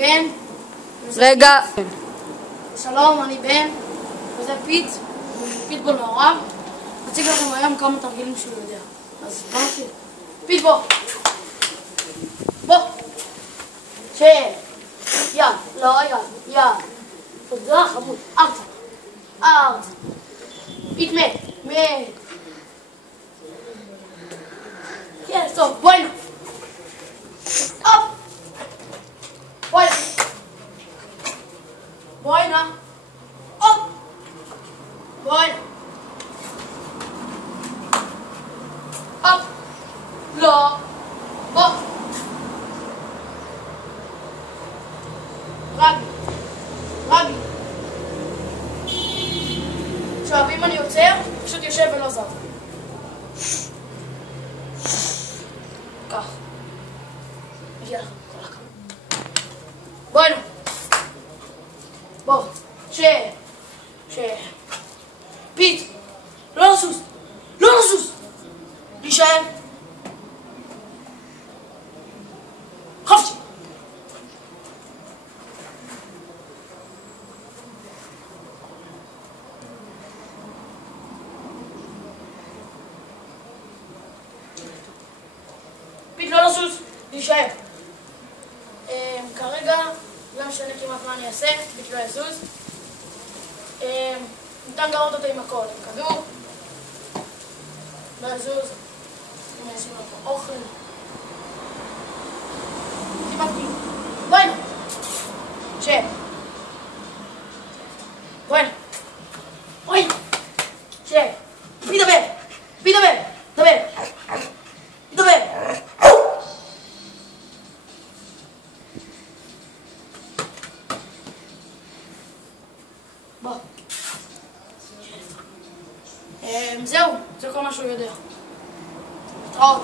בן. רגע. שלום, אני בן, וזה פיטבול מעורב. נציג לכם היום כמה תרגילים שהוא יודע. אז בוא נתחיל. פיטבול. בוא. יא. תודה חמוד. ארץ. פיטמה. כן, טוב, בואי נא. הופ. בואי נא. הופ. בואי נא. הופ. לא. בוא. רבי. עכשיו, אם אני עוצר, פשוט יושב ולא זז. כך. מגיע לך, כל הכבוד. בואי נו. בוא. פיט. לא לסוס. להישאר. חופשי. פיט, לא לסוס, להישאר. כרגע, לא משנה כמעט מה אני אעשה, פיט לא יזוז. ניתן לראות אותו עם הכל, עם כדור. לא יזוז. אם אני אשים לו אוכל. כמעט כלום. בואי נו. בואי נו. מי דבר. בוא. זהו, זה כל מה שהוא יודע. להתראות.